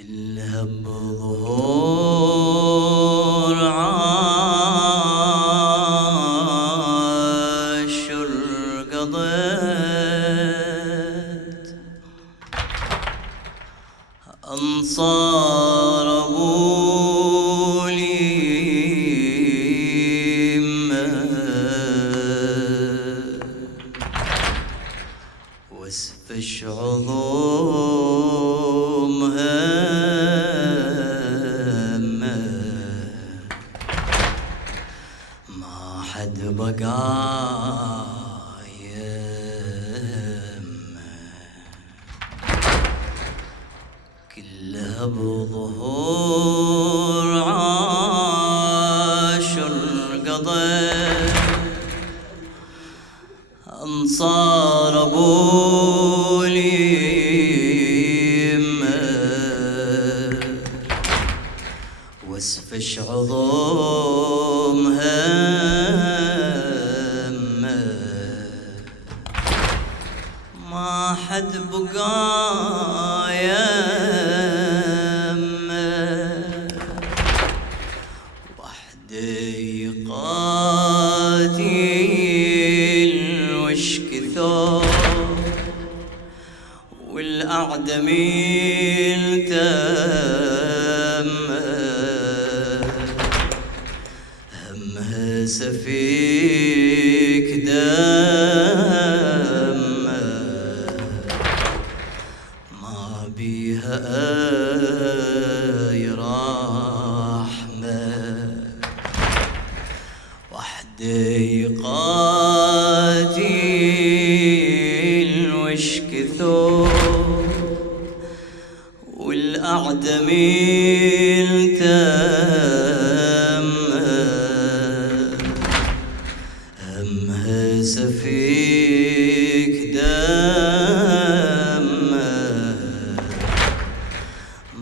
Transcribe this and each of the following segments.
كلها بظهور عاشر قضيت أنصار أبولي واسفش عظومها ما حد بقى كلها بظهور عاشر قضيت أنصار أبولي واسفش عظومها ما حد بقايا وحدي قاتل وش كثر والأعدم التم همها سفيك دم ما بيها أي رحمة وحدي قاتل وش كثر والأعدم التم همها سفيك دم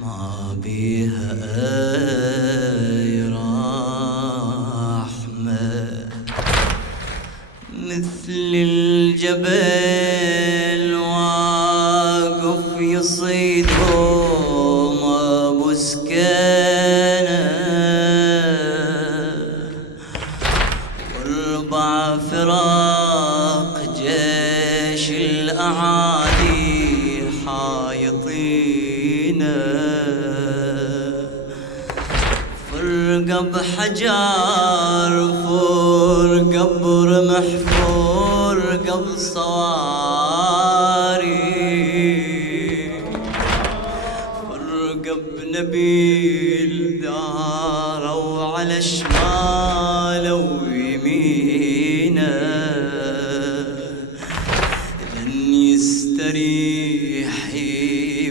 ما بيها أي رحمة مثل الجبل واقف يصيدهم أبو سكينة واربع فراق جيش الأعادي حايطينه فرقة بحجار فرقة برمح فرقة بصواري فرقة بنبيل داروا على شماله ويمينه لن يستريح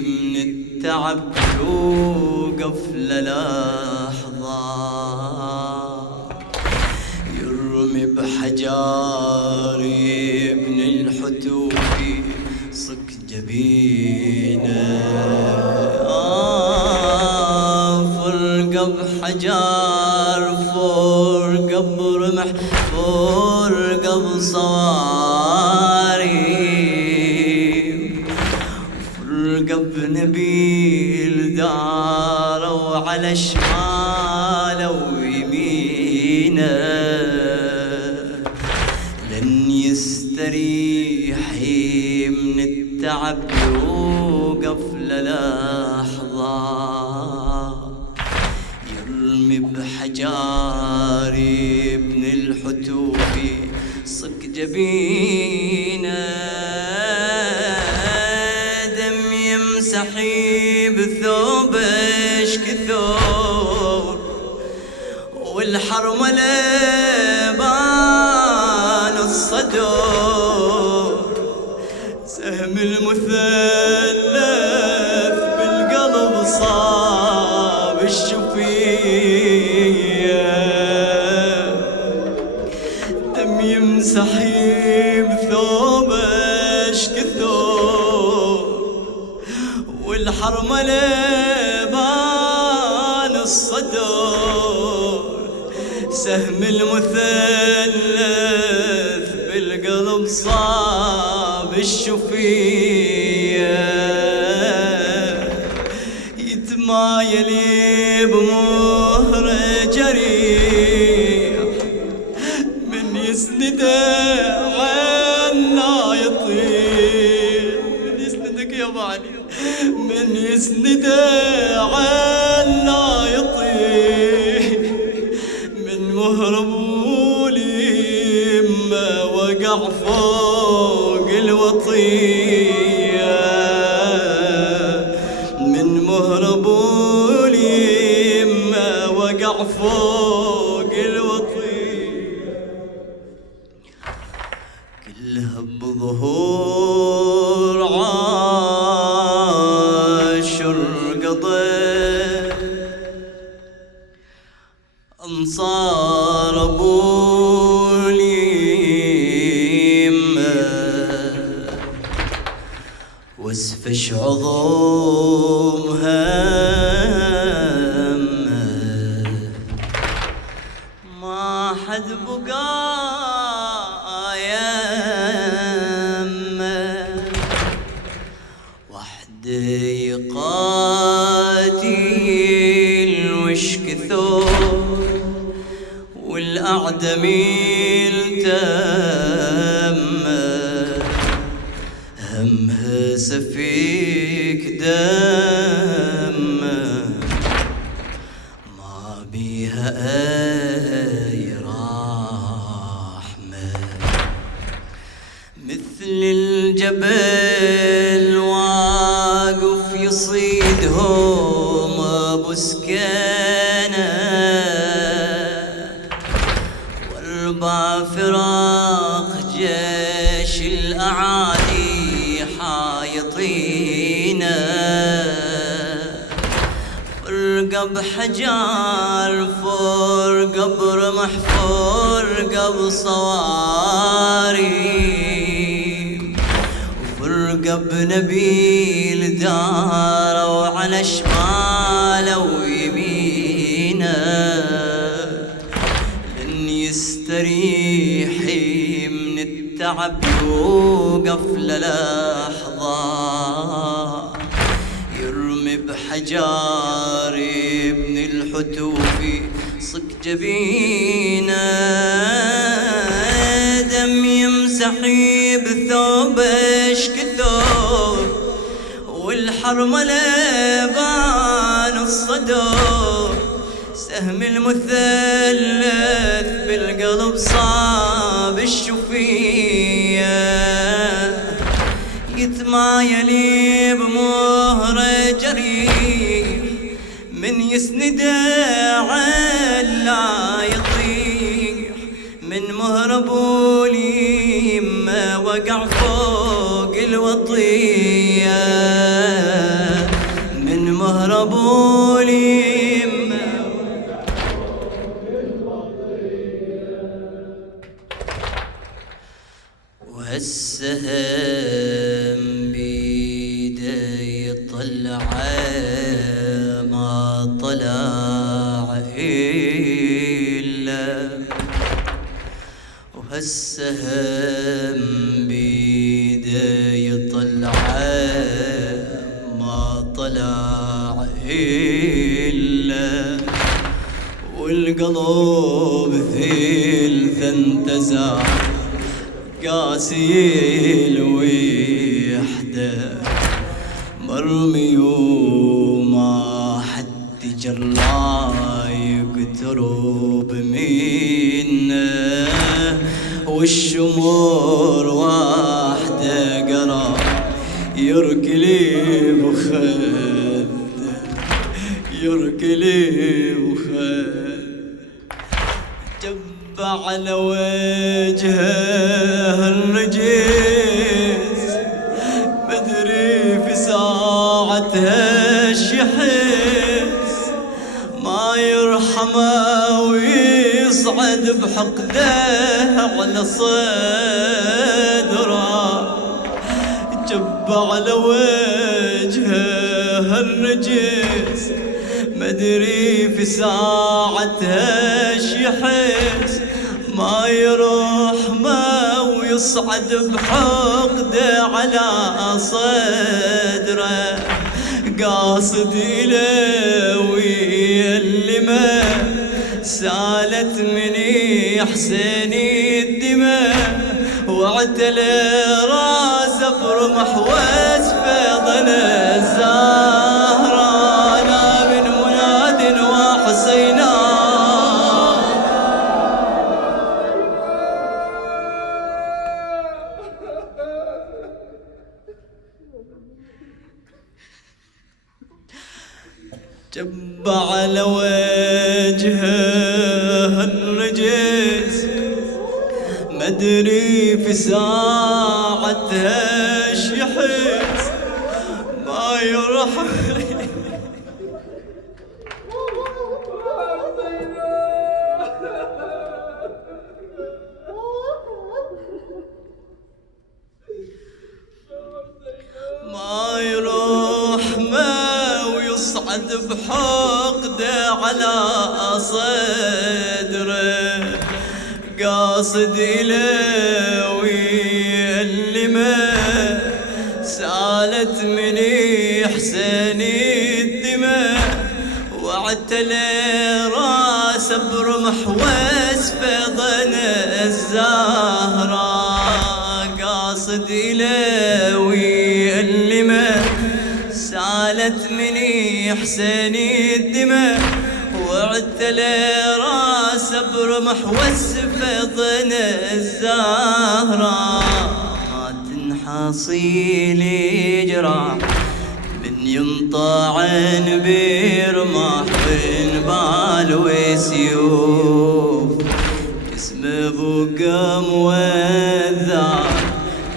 من التعب يوقف للحظة يرمي بحجار ابن الحتوف صك جبينه فرقة بحجار فرقة برمح فرقة بصواري فرقة بنبيل داروا على شماله ويمينه لن يستريح من التعب يوقف للحظة يرمي بحجار ابن الحتوف صك جبينه دم يمسحي بثوبش كثور والحرملة بان الصدور سهم المثلث بالقلب صاب الشفية دم يمسحي بثوبش كثور والحرملة بان الصدور سهم المثلث بالقلب صاب الشفية يلي بمهر جريح من يسنده عنا يطير. من يسندك يا ابو علي، من يسنده عنا يطير. من مهرب وليمه وقع فوق الوطيه، من مهرب وليمه وقع فوق الوطيه. كلها بظهور عاشر قضى انصار ابو اليمه، واسفش عظومها ما حد بقايا وحده يقاتل وش كثور والأعدم التامه، همها سفيك دمه ما بيها أي رحمة. مثل الجبل واقف يصيدهم أبو سكينة، واربع فراق جيش الأعادي حايطينا، فرقة بحجار فرقة برمح فرقة بصواري، وفرقة بنبيل داروا على شماله ويمينه، لن يستريحي من التعب يوقف للحظة، يرمي بحجار ابن الحتوف صك جبينه، دم يمسحي بثوبش كثور والحرملة بان الصدور، سهم المثلث بالقلب صاب الشفية، يتمايلي بمهره جريح من يسنده علا يطيح، من مهرب وليمه وقع فوق الوطيه، من مهرب وليمه وهالسهم بيده يطلعه ما طلع إلا، وهالسهم بيده يطلعه ما طلع إلا، والقلب ثلثا انتزع قاسي الوحدة، مرمي وما حد جرى يقترب منه، والشمور واحدة قرا يركلي بخده، يركلي بخده، جب على وجهه الرجيز، مدري في ساعتها الشحيز، ما يرحمه ويصعد بحقده على صدره، جب على وجهه الرجيز، مدري في ساعتها الشحيز، ما يروح ما ويصعد بحقده على صدره، قاصد إلوي اللي ما سالت مني حسيني الدماء واعتلى راس برمح واسفه ظل الزهراء لا من مناد وحسينا جب على وجهه الرجس مدري في ساعتها ايش يحس ما يرحم ما يروح ما ويصعد بحقده على صدره قاصد إلوي اللي ما سالت مني حسيني الدماء واعتلى راس برمح واسفه ظل الزهراء قاصد إلوي اللي ما سالت مني حسيني الدماء واعتلى راس برمح واسفه ظل الزهراء ما تنحصي لي جراح من ينطعن برمح وينبال وسيوف جسمه بقى موذع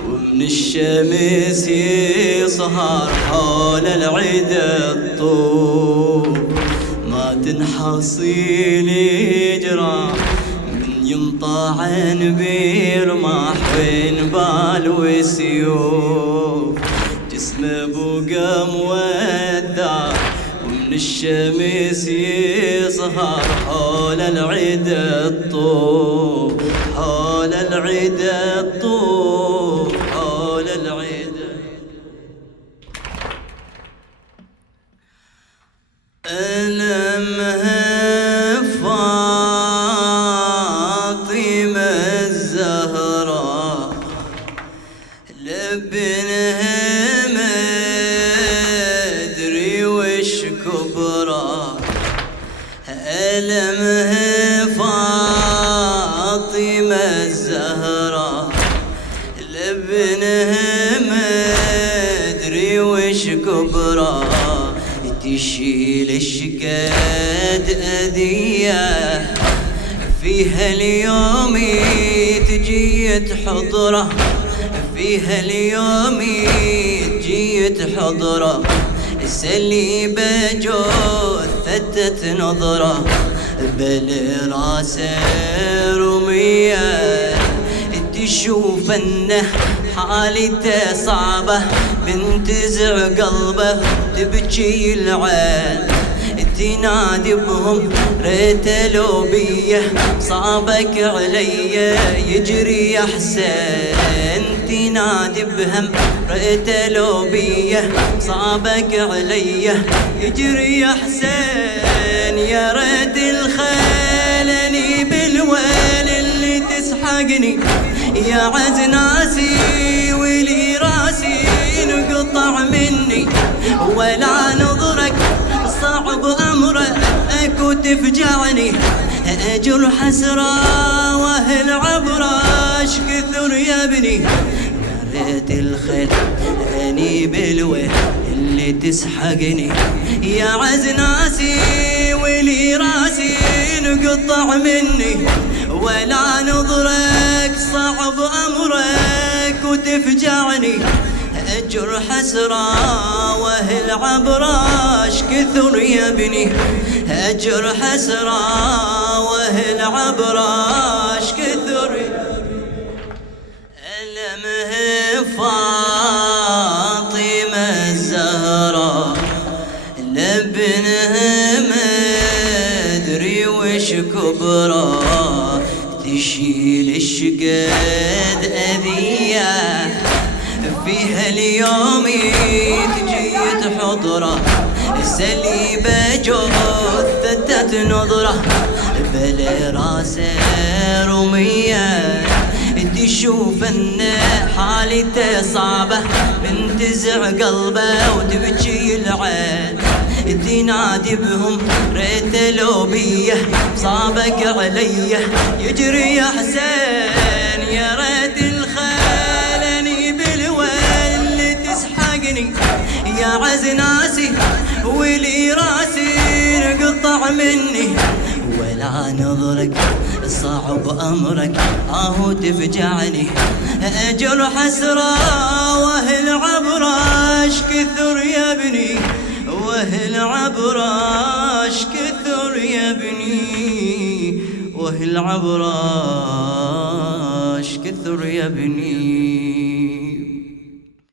ومن الشمس يصهر حول العدا الطوف ما تنحصي لي جراح من ينطعن برمح وينبال وسيوف جسمه بقى مودع ومن الشمس يصهر حول العدا الطوف حول العدا الطوف حول العدا ألمها فاطمة الزهراء لابنها ما أدري وش كبرى ألمها فاطمة الزهراء لابنها ما أدري وش كبرى تشيل الشقاد أذية فيها اليوم تجي تحضره فيها اليوم تجي تحضره سليبة جثة نظره بل راسه رمية تشوف انه حالته صعبة بنتزع قلبه تبكي العين تنادي بهم ريت لو بيه صابك علي يجري يا حسين تنادي بهم ريت لو بيه صابك علي يجري يا حسين يا ريت الخيلني بالويل اللي تسحقني يا عز ناسي ولي راسي انقطع مني ولا نظرك صعب امرك وتفجعني اجر حسرة واهل عبرة اش كثر يا ابني يا ريت الخيل اني بالويل اللي تسحقني يا عز ناسي ولي راسي انقطع مني ولا نظرك صعب امرك وتفجعني اجر حسرة واهل عبراش كثر يا ابني اجر حسرة واهل عبراش كثر ألمه فاطمة الزهراء لابنها ما ادري وش كبرى تشيل الشقاد أذية فيها اليوم تجي تحضر عطره السليبة جثة نظرة بل راسه رمية تشوف ان حالته صعبة بنتزع قلبه وتبكي العين تنادي بهم ريت لو بيه صابك عليه يجري يا حسين يا ريت الخيلني بالويل تسحقني يا عز ناسي ولي راسي نقطع مني ولا نظرك صعب أمرك تفجعني أجر حسرة وهل عبراش كثر يا ابني وهل عبراش كثر يا ابني وهل عبراش كثر يا ابني